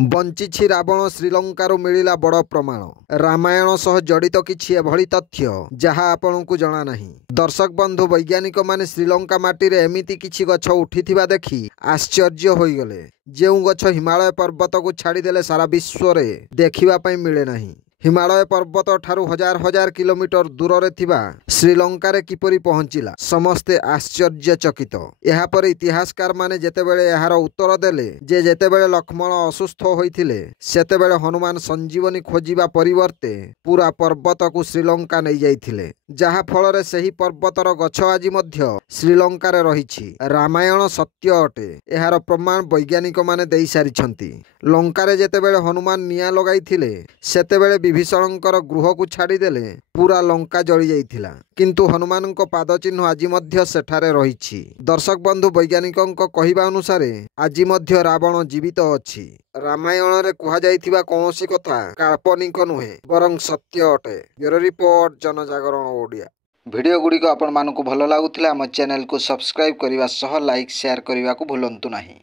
बंचिछि रावण श्रीलंकार मिलिला बड़ प्रमाण। रामायण सह जड़ित किछि एभली तथ्य जहा आपनकु जणा नाही। दर्शक बंधु वैज्ञानिक माने श्रीलंका माटी रे एमिति किछि गछ उठिथिबा देखि आश्चर्य होइगले। जेउ गछ हिमालय पर्वत को छाड़ी देले सारा विश्व रे देखिबा पई मिले नाही। हिमालय पर्वत ठारू हजार हजार किलोमीटर दूर रे थिबा श्रीलंका रे किपरि पहुंचिला समस्ते आश्चर्यचकित। एहा पर इतिहासकार माने जेतेबेले एहार उत्तर देले जे जेतेबेले लक्ष्मण असुस्थ होइथिले सेतेबेले हनुमान संजीवनी खोजिबा परिवर्ते पूरा पर्वत को श्रीलंका नै जाइथिले, जहा फल रे सही पर्वतर गछ आजि मध्य श्रीलंका रे रहिछि। रामायण सत्य अटे, एहार प्रमाण वैज्ञानिक माने देई सारिछंती। लंका रे जेतेबेले हनुमान निया लगाइथिले सेतेबेले विभीषणकर गृह को छाड़ी देले पूरा लंका जली जाइथिला, किंतु हनुमान पाद चिन्ह आज मध्य सेठारे रहिछि। दर्शक बंधु वैज्ञानिकଙ୍କ कहिबा अनुसार आज मध्य रावण जीवित अछि। रामायण रे कुहा जाइथिबा कोनोसी कथा काल्पनिक नुहे बरं सत्य अटे। ब्यूरो रिपोर्ट जनजागरण ओडिया। वीडियो गुडी को आपण मानकु भलो लागुथिला हम चैनल को सब्सक्राइब करिवा सह लाइक शेयर करिवा को भूलंतु नाही।